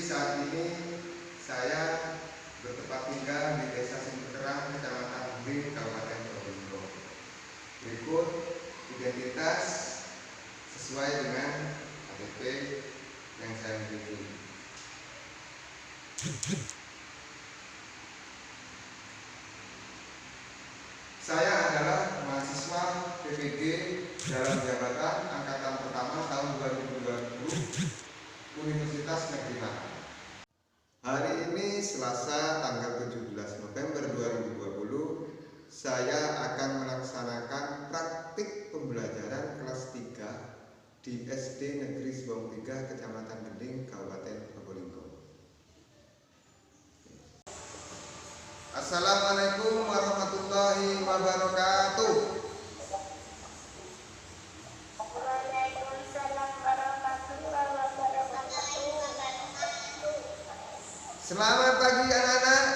saat ini saya bertempat tinggal di Desa Simpeterang, Kecamatan Bing, Kabupaten Probolinggo. Berikut identitas sesuai dengan KTP yang saya miliki. Saya adalah mahasiswa PPG dalam jabatan angkatan pertama tahun 2020 Universitas Negeri Malang. Hari ini Selasa tanggal 17 November 2020, saya akan melaksanakan praktik pembelajaran kelas 3 di SD Negeri Subang 3 Kecamatan Gending, Kabupaten Probolinggo. Assalamualaikum warahmatullahi wabarakatuh. Selamat pagi anak-anak.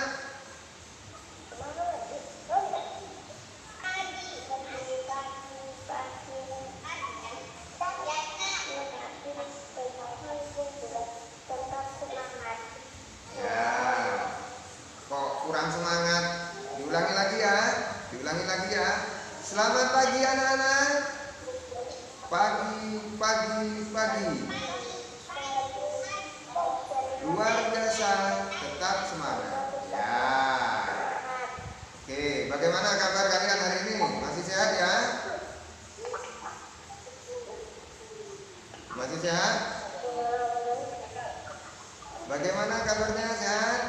Ya, kok kurang semangat? Diulangi lagi ya. Selamat pagi anak-anak. Pagi. Luar biasa, tetap semangat. Ya. Oke, bagaimana kabar kalian hari ini? Masih sehat ya? Masih sehat? Bagaimana kabarnya, sehat?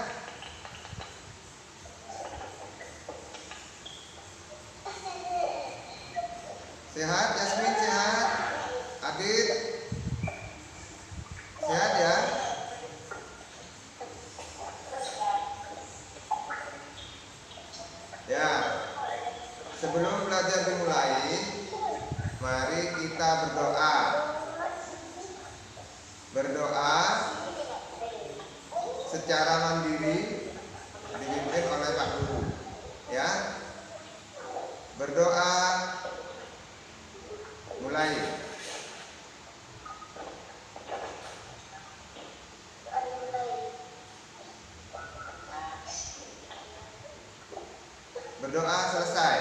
Sehat, Yasmin sehat? Adit? Sehat ya? Ya, sebelum belajar dimulai, mari kita berdoa. Berdoa secara mandiri dipimpin oleh Pak Guru. Ya, berdoa mulai. Berdoa selesai.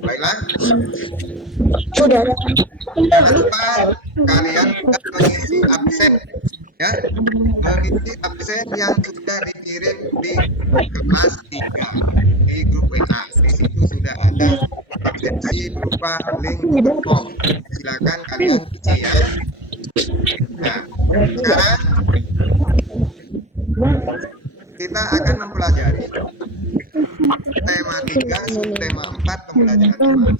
Baiklah. Jangan lupa kalian sudah mengisi absen, ya, mengisi absen yang sudah dikirim di kelas 3 di grup WA. Di situ sudah ada absensi berupa link Google Form. Silakan kalian isi ya. Nah, sekarang kita akan mempelajari tema 3, subtema 4 pembelajaran.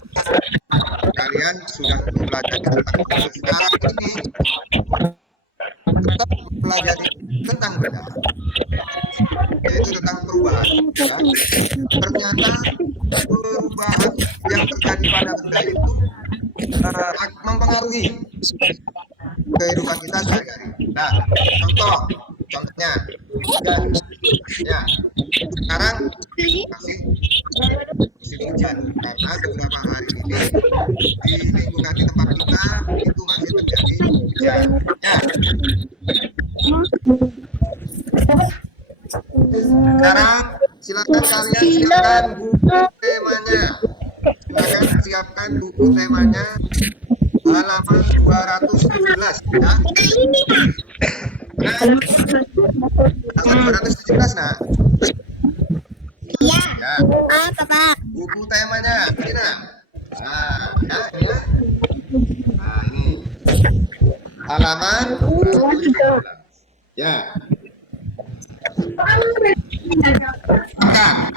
Kalian sudah mempelajari tentang sekarang ini tetap mempelajari tentang benda, yaitu tentang perubahan. Ya. Ternyata perubahan yang terjadi pada benda itu mempengaruhi kehidupan kita sehari-hari. Nah, contohnya, ya, sekarang masih hujan karena beberapa hari ini di lingkungan di tempat kita itu masih terjadi hujan. Ya. Sekarang silakan kalian siapkan buku temanya. Silakan siapkan buku temanya halaman 217 ya. Nah, halaman 217 nah. Iya. Ya, Apa, Pak? buku temanya ini nah. Nah, ya, ini ya. Nah, ini halaman 217. Ya. Nah,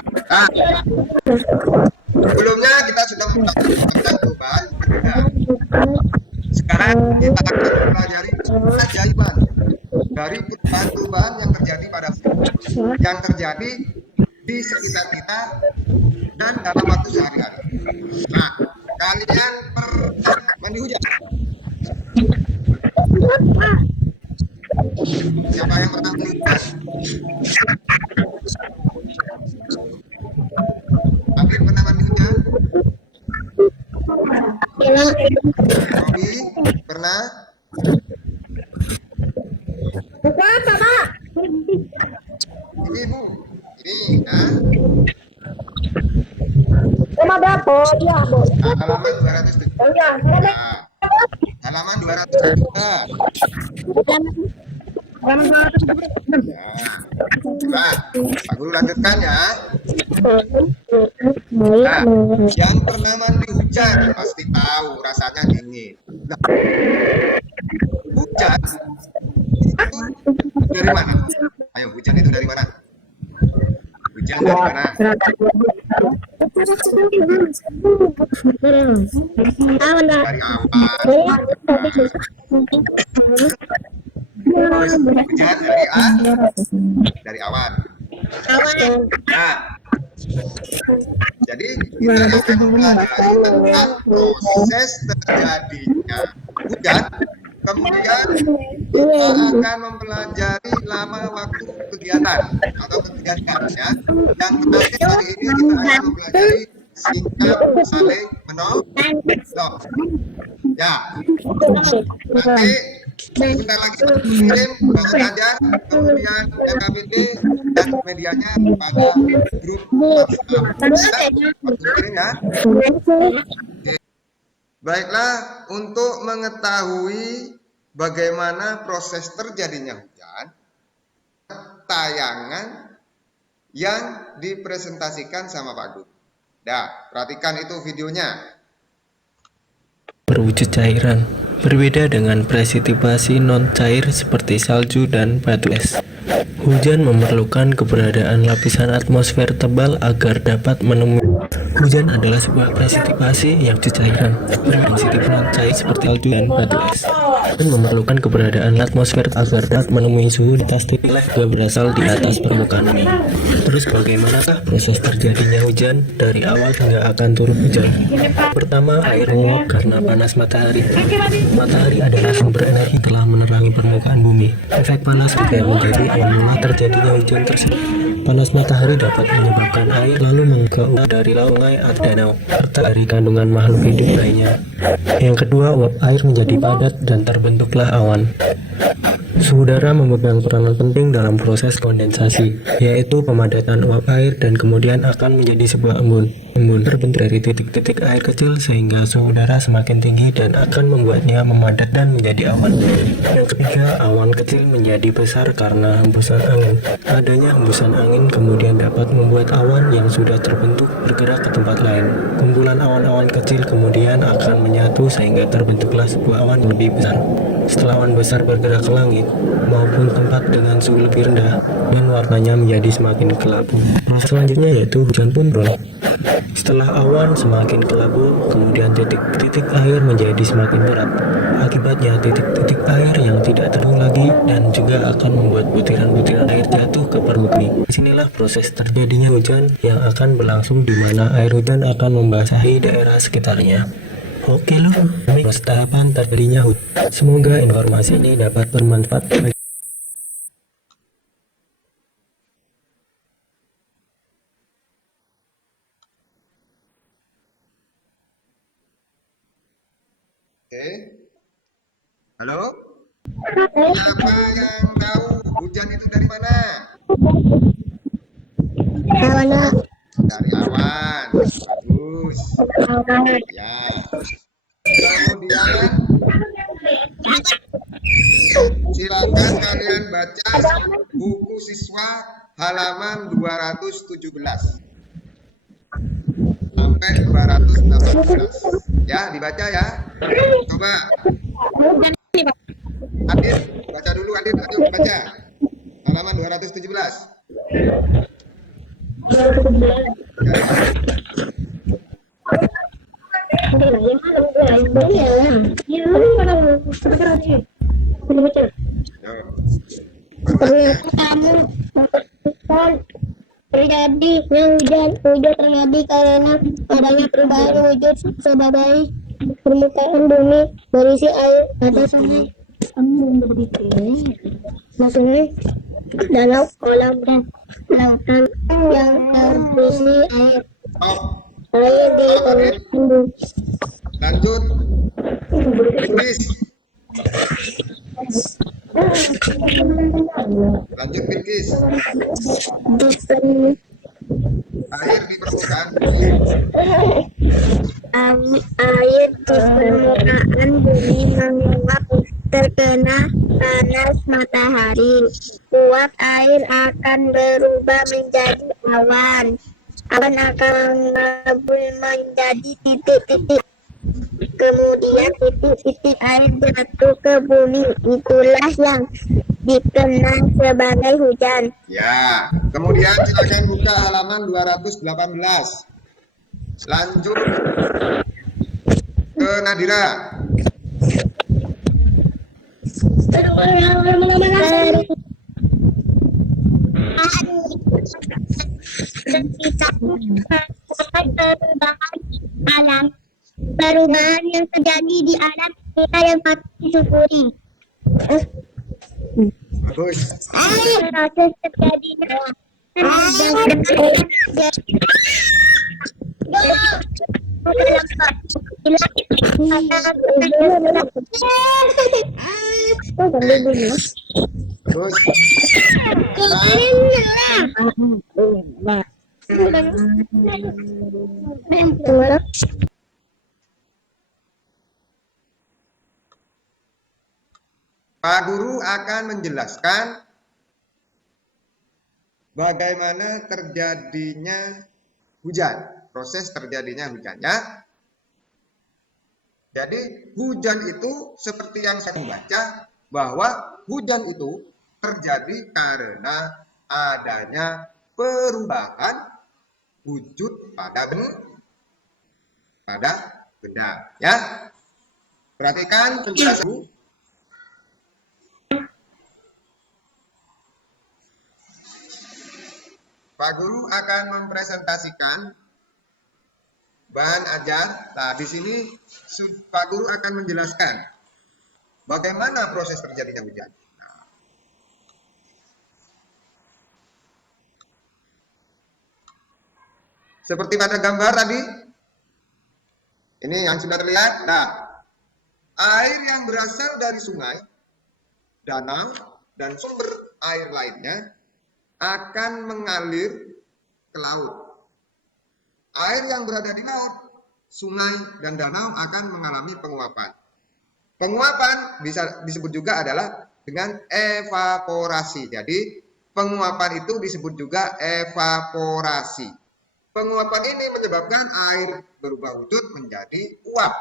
sebelumnya kita sudah mempelajari global. Ya. Sekarang kita akan mempelajari keajaiban dari perubahan-perubahan yang terjadi yang terjadi di sekitar kita dan dalam waktu sehari-hari. Nah, kalian pernah mandi hujan? Siapa yang pernah mandi hujan? Afif pernah mandi hujan? Robi pernah? Kenapa, Pak? Ini Bu, ini nah, Rumah berapa? Iya, Bu. halaman 207. Iya. Nah, halaman 203. Nah, Pak Guru lanjutkan ya. Nah, yang pernah mandi hujan pasti tahu rasanya dingin. Nah, hujan itu dari mana? Ayo, hujan itu dari mana? Hujan dari mana? Dari awan. Terus hujan dari awan. Nah, jadi kita akan mempelajari tentang proses terjadinya hujan. Kemudian kita akan mempelajari lama waktu kegiatan atau kegiatan ya. Yang terakhir hari ini kita akan mempelajari sikap saling menolong. Ya, nanti sebentar lagi kirim Bang Ganjar, kemudian KKBP dan medianya pada grup WhatsApp. Waktu kirim ya. Baiklah, untuk mengetahui bagaimana proses terjadinya hujan, tayangan yang dipresentasikan sama Pak Guru. Nah, perhatikan itu videonya. Berwujud cairan, berbeda dengan presitipasi non-cair seperti salju dan batu es. Hujan memerlukan keberadaan lapisan atmosfer tebal agar dapat menemui. Hujan adalah sebuah presitipasi yang cairan, bersifat non-cair seperti salju dan batu es. Dan memerlukan keberadaan atmosfer agar dapat menemui suhu di atas titik yang berasal di atas permukaan bumi. Terus bagaimanakah proses terjadinya hujan dari awal hingga akan turun hujan? Pertama, air menguap karena panas matahari. Matahari adalah sumber energi telah menerangi permukaan bumi. Efek panas juga menjadi awal mula terjadinya hujan tersebut. Panas matahari dapat menyebabkan air lalu menguap dari sungai atau danau serta dari kandungan makhluk hidup lainnya. Yang kedua, uap air menjadi padat dan terbentuklah awan. Suhu udara memegang peranan penting dalam proses kondensasi, yaitu pemadatan uap air dan kemudian akan menjadi sebuah embun. Embun terbentuk dari titik-titik air kecil sehingga suhu udara semakin tinggi dan akan membuatnya memadat dan menjadi awan. Yang ketiga, awan kecil menjadi besar karena hembusan angin. Adanya hembusan angin kemudian dapat membuat awan yang sudah terbentuk bergerak ke tempat lain. Kumpulan awan-awan kecil kemudian akan menyatu sehingga terbentuklah sebuah awan lebih besar. Setelah awan besar bergerak ke langit maupun tempat dengan suhu lebih rendah dan warnanya menjadi semakin kelabu. Selanjutnya yaitu hujan turun. Setelah awan semakin kelabu, kemudian titik-titik air menjadi semakin berat. Akibatnya titik-titik air yang tidak turun lagi dan juga akan membuat butiran-butiran air jatuh ke permukaan. Disinilah proses terjadinya hujan yang akan berlangsung di mana air hujan akan membasahi daerah sekitarnya. Oke loh, tahapan terjadinya hujan. Semoga informasi ini dapat bermanfaat bagi Oke. Halo? Siapa yang tahu hujan itu dari mana? Awan. Dari awan. Bagus. Ya. Kemudian silakan kalian baca buku siswa halaman 217 sampai 218. Ya, dibaca ya. Coba. Adit, baca dulu Adit, ayo baca. Halaman 217. Terjadinya hujan terjadi karena adanya perubahan wujud sebagai permukaan bumi berisi air atau sungai, danau, kolam dan lautan yang berisi air. Stop. Air di embun. Lanjut. Tulis. Lanjut Bilkis. Air di permukaan bumi. Air di permukaan bumi menguap terkena panas matahari. Uap air akan berubah menjadi awan. Awan akan mengembun menjadi titik-titik. Kemudian titik-titik air jatuh ke bumi. Itulah yang dikenal sebagai hujan. Ya, kemudian silakan buka halaman 218. Lanjut ke Nadira. Perubahan yang terjadi di alam kita yang patut disyukuri. Bagus. Proses terjadinya Terus. Pak Guru akan menjelaskan bagaimana terjadinya hujan, proses terjadinya hujan ya. Jadi hujan itu seperti yang saya membaca bahwa hujan itu terjadi karena adanya perubahan wujud pada benda ya. Perhatikan penjelasan. Pak Guru akan mempresentasikan bahan ajar. Nah, di sini Pak Guru akan menjelaskan bagaimana proses terjadinya hujan. Nah, seperti pada gambar tadi, ini yang sudah terlihat. Nah, air yang berasal dari sungai, danau, dan sumber air lainnya akan mengalir ke laut. Air yang berada di laut, sungai, dan danau akan mengalami penguapan. Penguapan bisa disebut juga adalah dengan evaporasi. Jadi, penguapan itu disebut juga evaporasi. Penguapan ini menyebabkan air berubah wujud menjadi uap,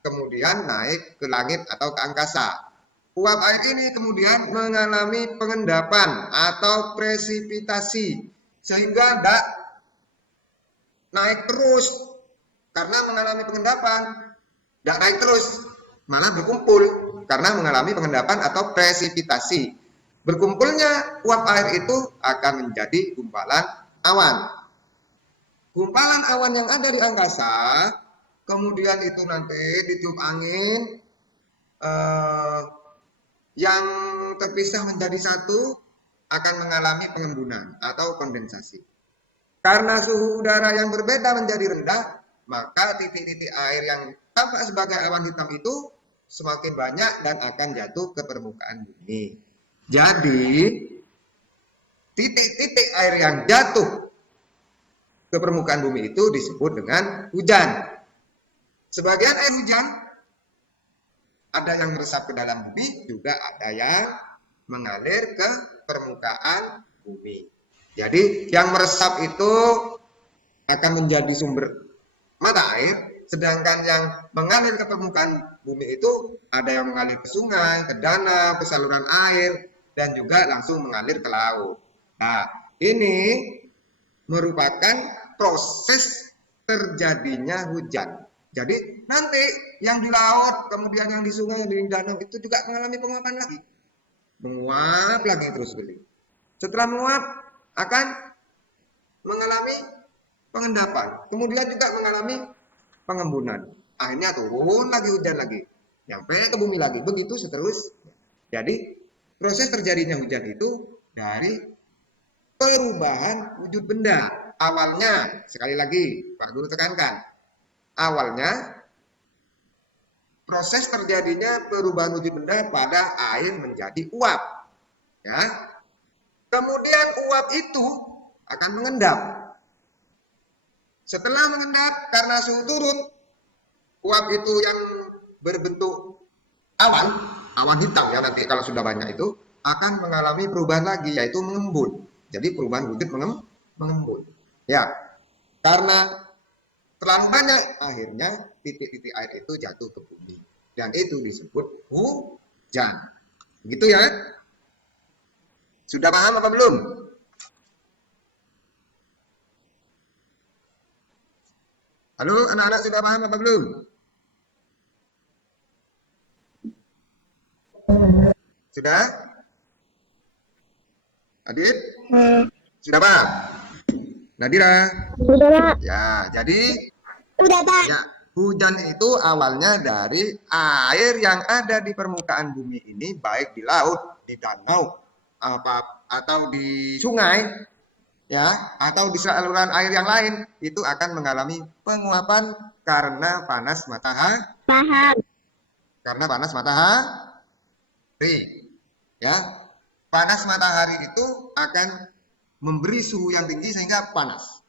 kemudian naik ke langit atau ke angkasa. Uap air ini kemudian mengalami pengendapan atau presipitasi sehingga tidak naik terus karena mengalami pengendapan, tidak naik terus malah berkumpul karena mengalami pengendapan atau presipitasi. Berkumpulnya uap air itu akan menjadi gumpalan awan. Gumpalan awan yang ada di angkasa kemudian itu nanti ditiup angin yang terpisah menjadi satu akan mengalami pengembunan atau kondensasi. Karena suhu udara yang berbeda menjadi rendah, maka titik-titik air yang tampak sebagai awan hitam itu semakin banyak dan akan jatuh ke permukaan bumi. Jadi, titik-titik air yang jatuh ke permukaan bumi itu disebut dengan hujan. Sebagian air hujan ada yang meresap ke dalam bumi, juga ada yang mengalir ke permukaan bumi. Jadi yang meresap itu akan menjadi sumber mata air, sedangkan yang mengalir ke permukaan bumi itu ada yang mengalir ke sungai, ke danau, ke saluran air, dan juga langsung mengalir ke laut. Nah, ini merupakan proses terjadinya hujan. Jadi nanti yang di laut, kemudian yang di sungai, yang di danau itu juga mengalami penguapan lagi. Menguap lagi terus begitu. Setelah menguap akan mengalami pengendapan, kemudian juga mengalami pengembunan. Akhirnya turun lagi hujan lagi, nyampe ke bumi lagi, begitu seterusnya. Jadi proses terjadinya hujan itu dari perubahan wujud benda. Awalnya, sekali lagi Pak Guru tekankan, awalnya proses terjadinya perubahan wujud benda pada air menjadi uap. Ya. Kemudian uap itu akan mengendap. Setelah mengendap karena suhu turun, uap itu yang berbentuk awan hitam ya nanti kalau sudah banyak itu akan mengalami perubahan lagi, yaitu mengembun. Jadi perubahan wujud mengembun. Ya, karena terlalu banyak, akhirnya titik-titik air itu jatuh ke bumi. Dan itu disebut hujan. Begitu ya? Sudah paham apa belum? Halo, anak-anak sudah paham apa belum? Sudah? Adit? Sudah paham? Nadira? Sudah, Pak. Ya, jadi Sudah, Pak. ya, hujan itu awalnya dari air yang ada di permukaan bumi ini, baik di laut, di danau, atau di sungai, ya, atau di saluran air yang lain, itu akan mengalami penguapan karena panas matahari. Paham. Karena panas matahari, ya, panas matahari itu akan memberi suhu yang tinggi sehingga panas,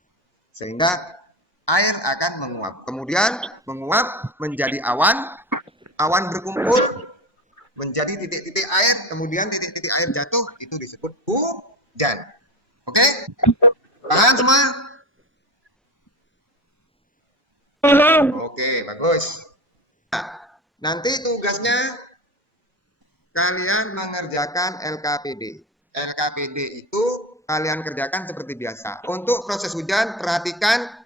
sehingga air akan menguap. Kemudian menguap menjadi awan, awan berkumpul menjadi titik-titik air, kemudian titik-titik air jatuh, itu disebut hujan. Oke? Paham semua? Paham. Oke, bagus. Nah, nanti tugasnya kalian mengerjakan LKPD. LKPD itu kalian kerjakan seperti biasa. Untuk proses hujan, perhatikan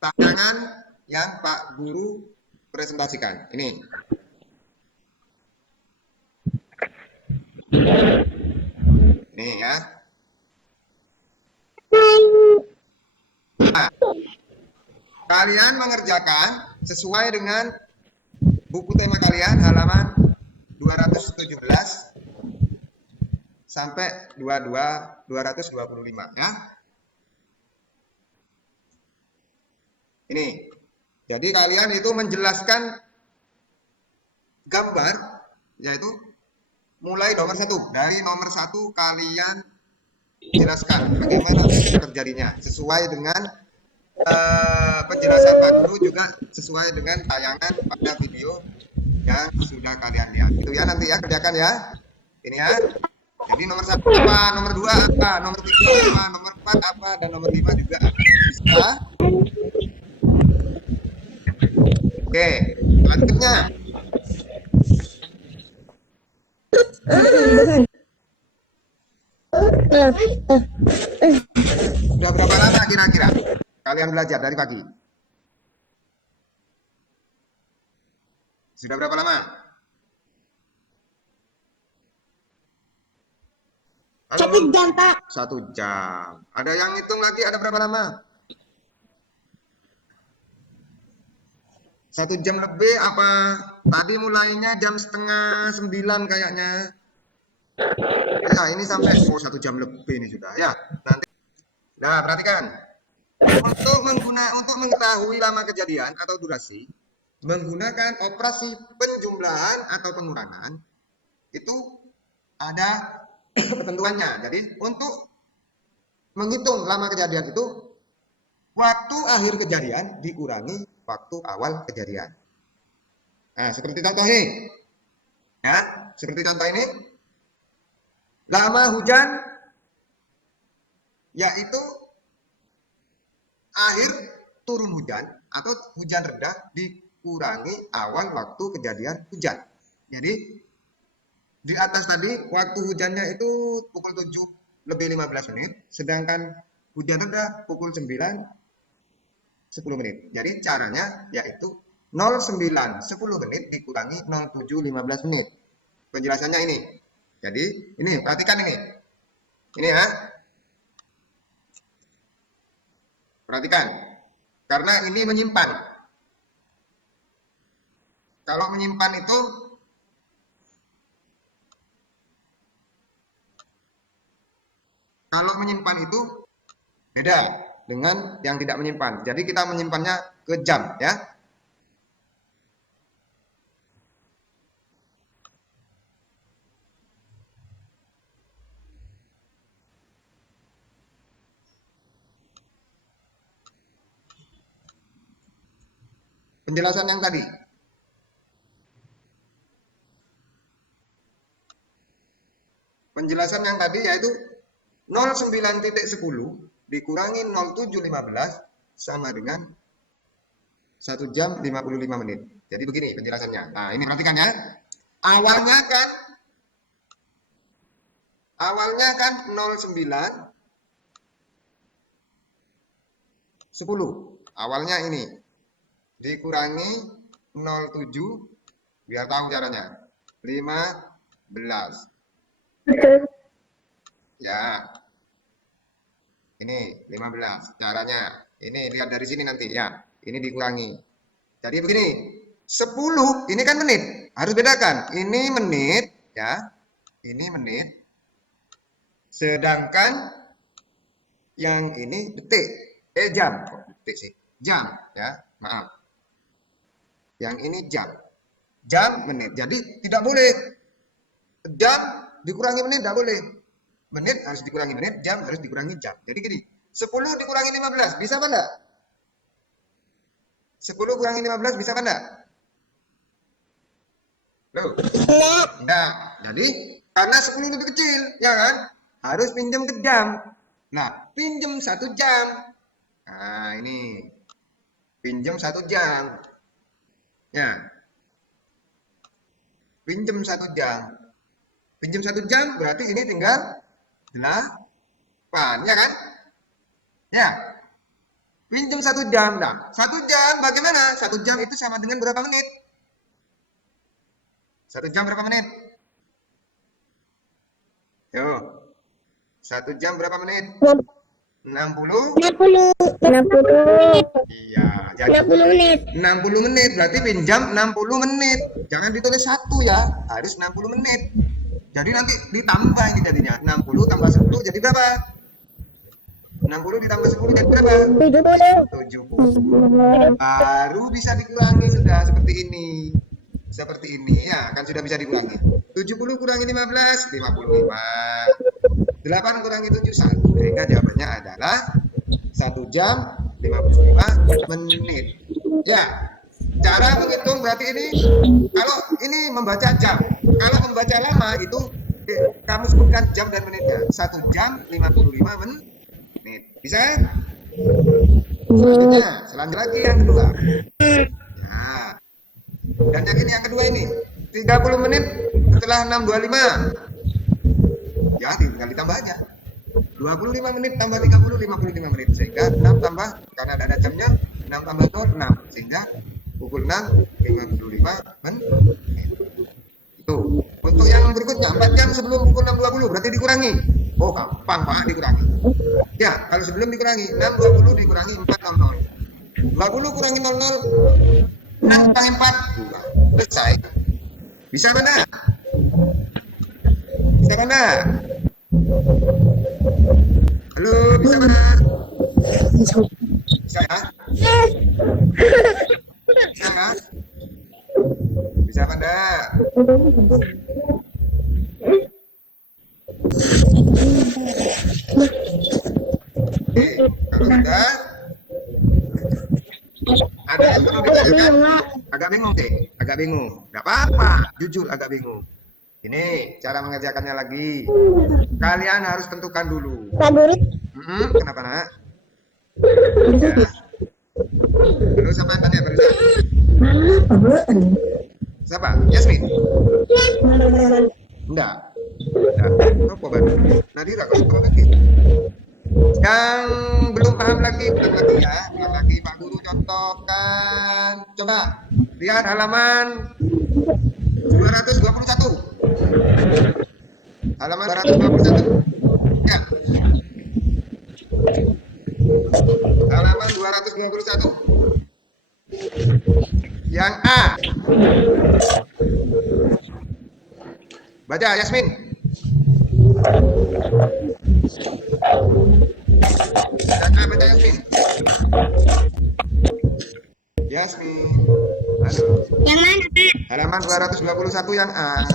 tayangan yang Pak Guru presentasikan. Ini. Ini ya. Nah, kalian mengerjakan sesuai dengan buku tema kalian halaman 217 sampai 225 ya. Ini. Jadi kalian itu menjelaskan gambar, yaitu mulai nomor 1. Dari nomor 1 kalian jelaskan bagaimana terjadinya sesuai dengan penjelasan Pak Guru, juga sesuai dengan tayangan pada video yang sudah kalian lihat. Itu ya nanti ya, kerjakan ya. Ini ya. Jadi nomor 1 apa, nomor 2 apa, nomor 3 apa, nomor 4 apa, dan nomor 5 juga bisa. Oke, selanjutnya. Sudah berapa lama kira-kira kalian belajar dari pagi? Sudah berapa lama? Halo? 1 jam, Pak. 1 jam. Ada yang hitung lagi, ada berapa lama? 1 jam lebih apa? Tadi mulainya jam setengah 9 kayaknya. Ya, ini sampai 1 jam lebih ini sudah. Ya, nanti. Nah, perhatikan. Untuk mengetahui lama kejadian atau durasi, menggunakan operasi penjumlahan atau pengurangan, itu ada ketentuannya. Jadi untuk menghitung lama kejadian itu, waktu akhir kejadian dikurangi waktu awal kejadian. Nah, seperti contoh ini. Ya, seperti contoh ini. Lama hujan yaitu akhir turun hujan atau hujan rendah dikurangi awal waktu kejadian hujan. Jadi di atas tadi waktu hujannya itu pukul 7 lebih 15 menit, sedangkan hujan rendah pukul 9 10 menit. Jadi caranya yaitu 09 10 menit dikurangi 07 15 menit. Penjelasannya ini. Jadi ini perhatikan ini. Ini ya. Perhatikan. Karena ini menyimpan. Kalau menyimpan itu beda dengan yang tidak menyimpan. Jadi kita menyimpannya ke jam ya. Penjelasan yang tadi. Penjelasan yang tadi yaitu 09.10 dikurangi 07.15 sama dengan 1 jam 55 menit. Jadi begini penjelasannya. Nah, ini perhatikan ya. Awalnya kan 09 10. Awalnya ini dikurangi 07 biar tahu caranya. 15. Ya. Ini 15 caranya. Ini lihat dari sini nanti ya. Ini dikurangi. Jadi begini. 10 ini kan menit. Harus bedakan. Ini menit ya. Ini menit. Sedangkan yang ini detik. Jam. Detik sih. Jam ya. Maaf. Yang ini jam. Jam menit. Jadi tidak boleh jam dikurangi menit, tidak boleh. Menit harus dikurangi menit, jam harus dikurangi jam. Jadi gini, 10 dikurangi 15, bisa apa enggak? 10 kurangi 15 bisa apa enggak? Loh? Enggak. Jadi, karena 10 lebih kecil, ya kan? Harus pinjam ke jam. Nah, pinjam 1 jam. Nah, ini. Pinjam 1 jam. Ya. Pinjam 1 jam. Pinjam 1 jam berarti ini tinggal 8, ya kan? Ya. Pinjam 1 jam. Nah, 1 jam bagaimana? 1 jam itu sama dengan berapa menit? 1 jam berapa menit? Yo. 1 jam berapa menit? 60? 60 Iya, jadi 60 menit. 60 menit berarti pinjam 60 menit. Jangan ditulis 1 ya, harus 60 menit. Jadi nanti ditambah ini jadinya. 60 tambah 10 jadi berapa? 60 ditambah 10 jadi berapa? 70. Baru bisa dikurangi sudah seperti ini. Seperti ini ya, kan sudah bisa dikurangi. 70 kurangi 15, 55. 8 kurangi 7, 1. Sehingga jawabannya adalah 1 jam 55 menit. Ya, cara menghitung berarti ini, kalau ini membaca jam. Kalau membaca lama itu kamu sebutkan jam dan menitnya. 1 jam 55 menit. Bisa? Selanjutnya lagi yang kedua. Nah, dan yang ini yang kedua ini 30 menit setelah 6.25. Ya, tinggal ditambah aja. 25 menit tambah 30, 55 menit. Sehingga 6 tambah, karena ada jamnya, 6 tambah 0, 6. Sehingga pukul 6, 55 menit. Itu. Untuk yang berikutnya, 4 jam sebelum pukul 6.20, berarti dikurangi. Oh, gampang Pak, dikurangi. Ya, kalau sebelum dikurangi, 6.20 dikurangi 4.00. 20 kurangi 00, 6 kurangi 4, 2. Selesai. Bisa mana? Bisa mana? Halo, bisa mana? Bisa ya? Bisa ya? Bisa mana? Kalau sudah, ada yang perlu ditanyakan? Agak bingung deh, agak bingung. Gak apa-apa, jujur agak bingung. Ini cara mengerjakannya lagi. Kalian harus tentukan dulu. Favorit. Kenapa nak? Ya. Baru sama tanya barusan. Siapa? Yasmin? Enggak. Apa baru? Nadira kalau tahu lagi. Yang belum paham lagi, ulang lagi ya. Ulang lagi Pak Guru contohkan. Coba lihat halaman 221. Halaman 221. Ya. Halaman 221. Yang A. Baca Yasmin. Baca Yasmin. Yasmin. Halo. Yang mana, Pak? Halaman 221 yang A.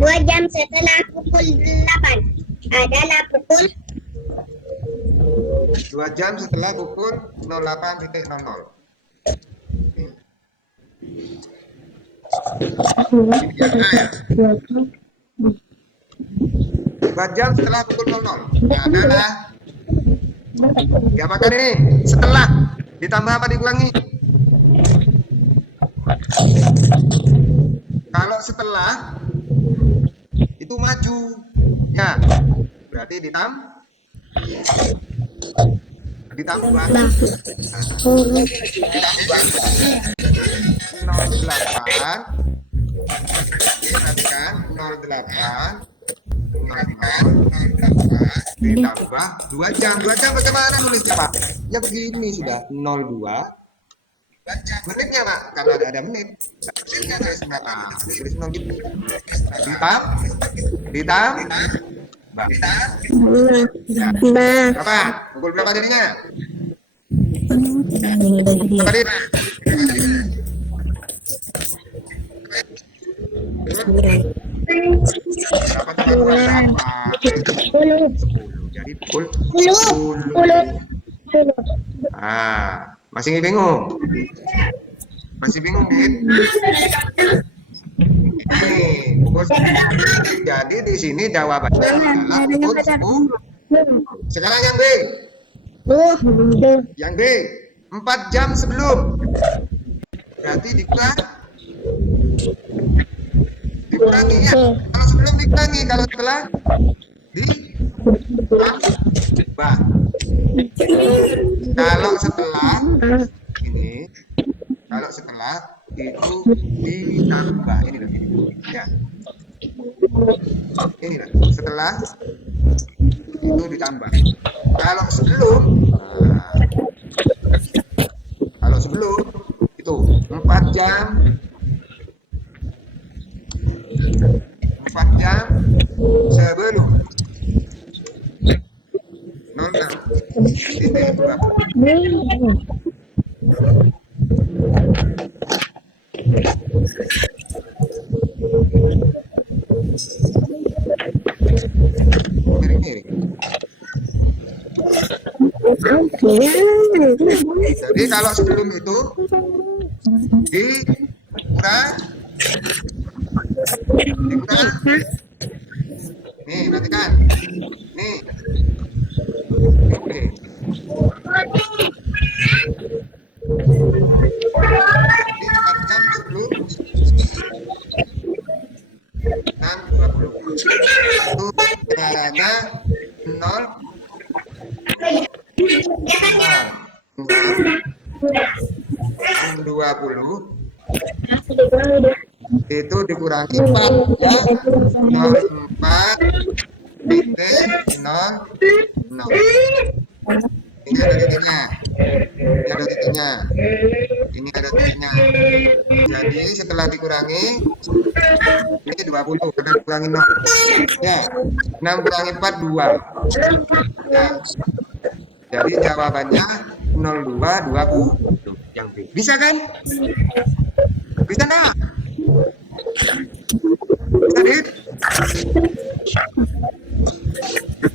2 jam setelah pukul 8 adalah pukul 2 jam setelah pukul 08.00. Yang A ya. 2 jam setelah pukul 00. Yang adalah diapakan ini? Setelah ditambah apa dikurangi? Kalau setelah itu maju, ya berarti ditambah 08. Perhatikan 08 ditambah 2 jam. 2 jam bagaimana nulisnya Pak? Ya begini sudah 02 menitnya Pak, karena ada menit. Tulis berapa? Tulis 0 gitu. Ditambah berapa? Pukul berapa jadinya? Berapa dit? Berapa tambah 2? Jadi pukul 10. Masih bingung? Masih bingung, Dit? Pukul 10. Jadi di sini jawabannya adalah pukul 10. Sekarang yang B. Yang B, 4 jam sebelum. Berarti dikurangi ya. Kalau sebelum dikurangi, kalau setelah ditambah. Kalau setelah ini, kalau setelah itu ditambah. Ini loh, ini. Ya. Ini loh, setelah itu ditambah. Kalau sebelum, itu 4 jam 4 jam sebelum 06.20. Jadi kalau sebelum itu dikurang. Nih, perhatikan. Nih. Oke. Ini 4 jam sebelum 6.20. Itu caranya 0. 20 itu dikurangi 4 ya, 04.00. Ini ada titiknya, ini ada titiknya. Jadi setelah dikurangi ini 20, kita kurangi 0 ya, 6 kurangi 4 2 ya. Jadi jawabannya 02.20 yang B. Bisa kan? Bisa enggak? Bisa di?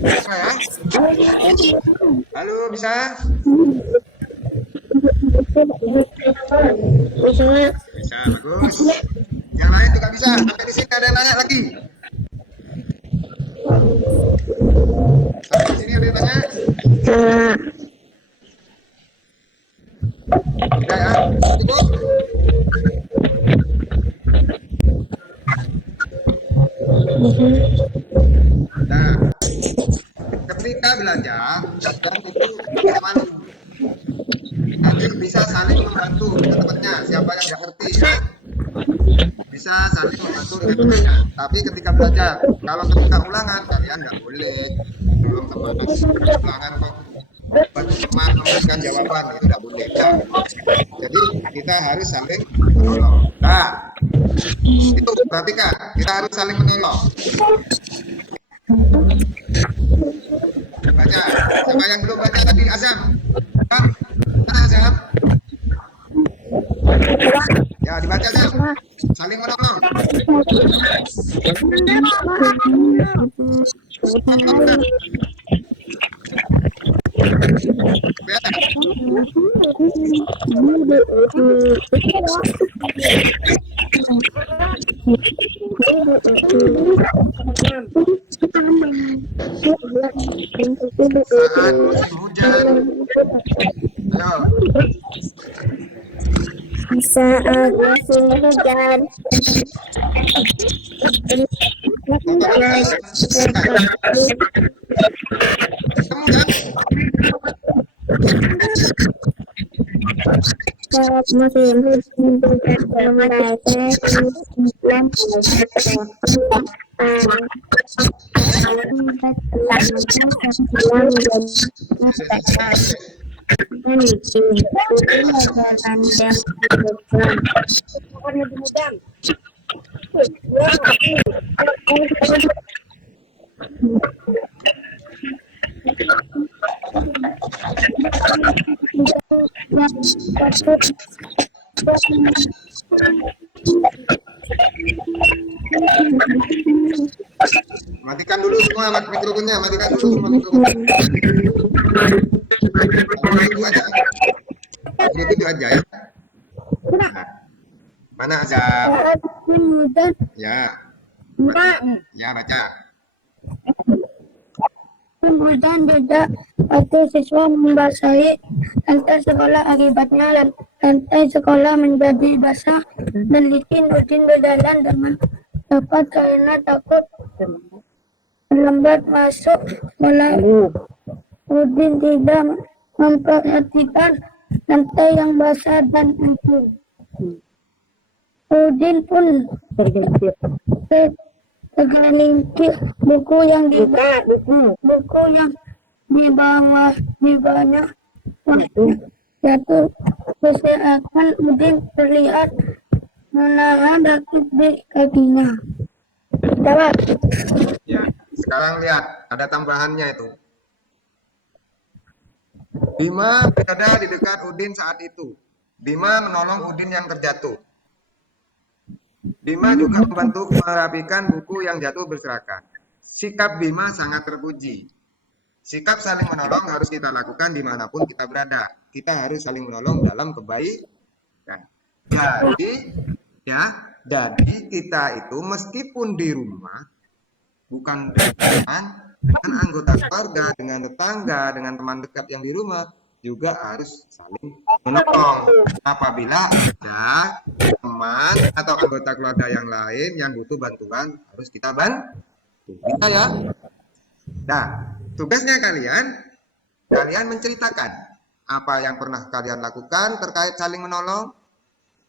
Bisa ya? Halo, bisa? Bisa. Bisa, bagus. Yang lain juga bisa. Sampai di sini ada yang nanya lagi. Sampai di sini ada yang nanya? Udah ya? Cukup? Nah, ketika belajar, kadang itu tidak malu. Nanti bisa saling membantu dengan temannya. Siapa yang nggak ngerti ya, bisa saling membantu dengan temannya. Tapi ketika belajar, kalau ketika ulangan, kalian nggak boleh tolong teman ulangan kok bantu teman memberikan jawaban, itu nggak boleh. Ya. Jadi kita harus saling menolong. Nah, itu perhatikan, kita harus saling menolong. Baca, siapa yang belum baca tadi Azam? Mana Azam? Ya dibaca Azam. Saling menolong. Saat musim hujan. Ayo. Saat musim hujan. Kamu kan? Saat musim hujan mereka Matikan dulu semua mikrofonnya, matikan dulu semua mikrofonnya. Itu aja. Itu aja ya. Mana Azam? Ya. Ya baca. Kemudian juga waktu siswa membasahi lantai sekolah, akibatnya lantai sekolah menjadi basah dan licin. Udin berjalan dengan cepat karena takut terlambat masuk sekolah. Udin tidak memperhatikan lantai yang basah dan licin. Udin pun tergelincir buku yang dibawanya jatuh. Persiapan Udin terlihat menahan sakit di kakinya. Jawab. Ya. Sekarang lihat ada tambahannya itu. Bima berada di dekat Udin saat itu. Bima menolong Udin yang terjatuh. Bima juga membantu merapikan buku yang jatuh berserakan. Sikap Bima sangat terpuji. Sikap saling menolong harus kita lakukan dimanapun kita berada. Kita harus saling menolong dalam kebaikan. Jadi kita itu meskipun di rumah, bukan dengan anggota keluarga, dengan tetangga, dengan teman dekat yang di rumah, juga harus saling menolong. Apabila ada teman atau anggota keluarga yang lain yang butuh bantuan, harus kita bantu. Bisa ya? Nah, tugasnya kalian menceritakan apa yang pernah kalian lakukan terkait saling menolong.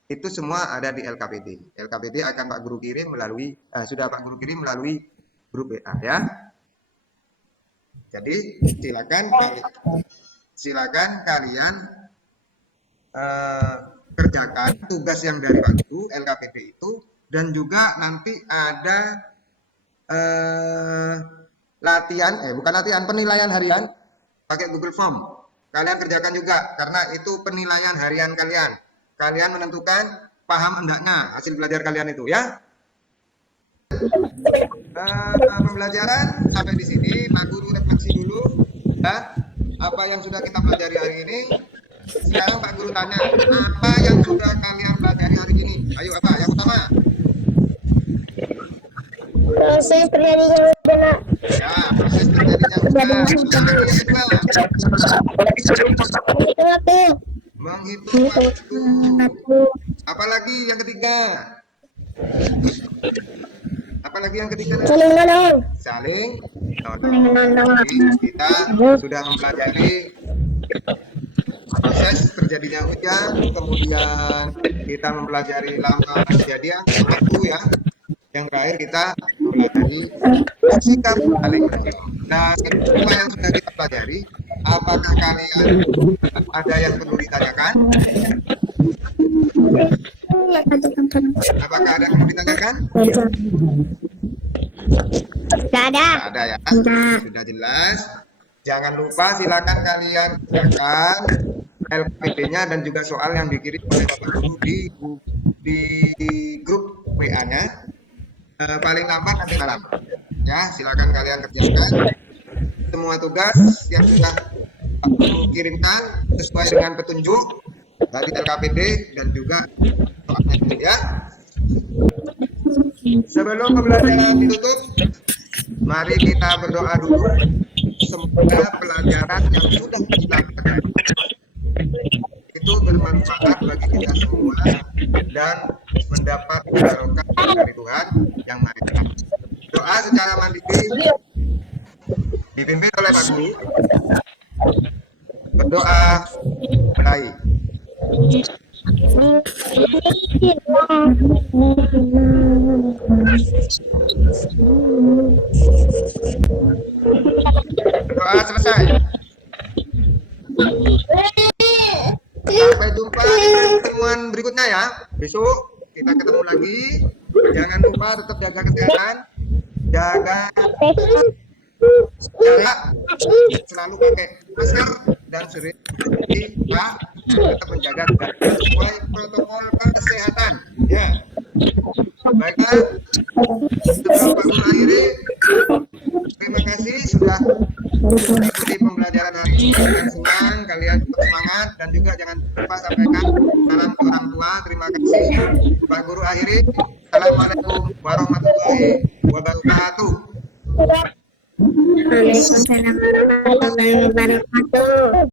Itu semua ada di LKPD. LKPD akan Pak Guru kirim melalui sudah Pak Guru kirim melalui grup WA ya. Jadi silakan kalian kerjakan tugas yang dari Pak Guru LKPD itu, dan juga nanti ada penilaian harian pakai Google Form. Kalian kerjakan juga karena itu penilaian harian kalian. Kalian menentukan paham hendaknya hasil belajar kalian itu ya. Pembelajaran sampai di sini. Pak Guru refleksi dulu ya. Apa yang sudah kita pelajari hari ini. Sekarang Pak Guru tanya, apa yang sudah kalian pelajari hari ini? Ayo, apa? Yang pertama. Proses terjadinya hujan, Nak. Ya, proses terjadinya hujan. Yang kedua, Itu waktu. menghitung waktu. Apalagi yang ketiga? Apalagi yang ketiga? Saling menolong. Saling Saling menolong. Jadi, kita sudah mempelajari proses terjadinya hujan, kemudian kita mempelajari lama kejadian, waktu ya. Yang terakhir kita mempelajari sikap saling menolong. Nah, semua yang sudah kita pelajari, apakah kalian ada yang perlu ditanyakan? Apakah ada yang perlu ditanyakan? Tidak ada. Tidak ada ya. Sudah jelas. Jangan lupa silakan kalian kerjakan LPD-nya dan juga soal yang dikirim oleh Bapak Guru di grup WA-nya. Paling lambat nanti malam. Ya, silakan kalian kerjakan semua tugas yang sudah Aku kirimkan sesuai dengan petunjuk dari LKPD dan juga soalnya ya. Sebelum pembelajaran ditutup, mari kita berdoa dulu. Semoga pelajaran yang sudah kita pelajari itu bermanfaat bagi kita semua dan mendapat barokah dari Tuhan yang Maha Esa. Doa secara mandiri dipimpin oleh Pak Guru. Berdoa mulai. Doa selesai. Sampai jumpa di pertemuan berikutnya ya. Besok kita ketemu lagi. Jangan lupa tetap jaga kesehatan, jaga jarak, selalu pakai masker dan sering kita tetap menjaga sesuai protokol kesehatan. Ya, baiklah. Sebelum Pak Guru akhiri, terima kasih sudah mengikuti pembelajaran hari ini. Kalian senang, kalian tetap semangat dan juga jangan lupa sampaikan salam ke orang tua. Terima kasih. Pak Guru akhiri. Assalamualaikum warahmatullahi wabarakatuh. Waalaikumsalam warahmatullahi wabarakatuh.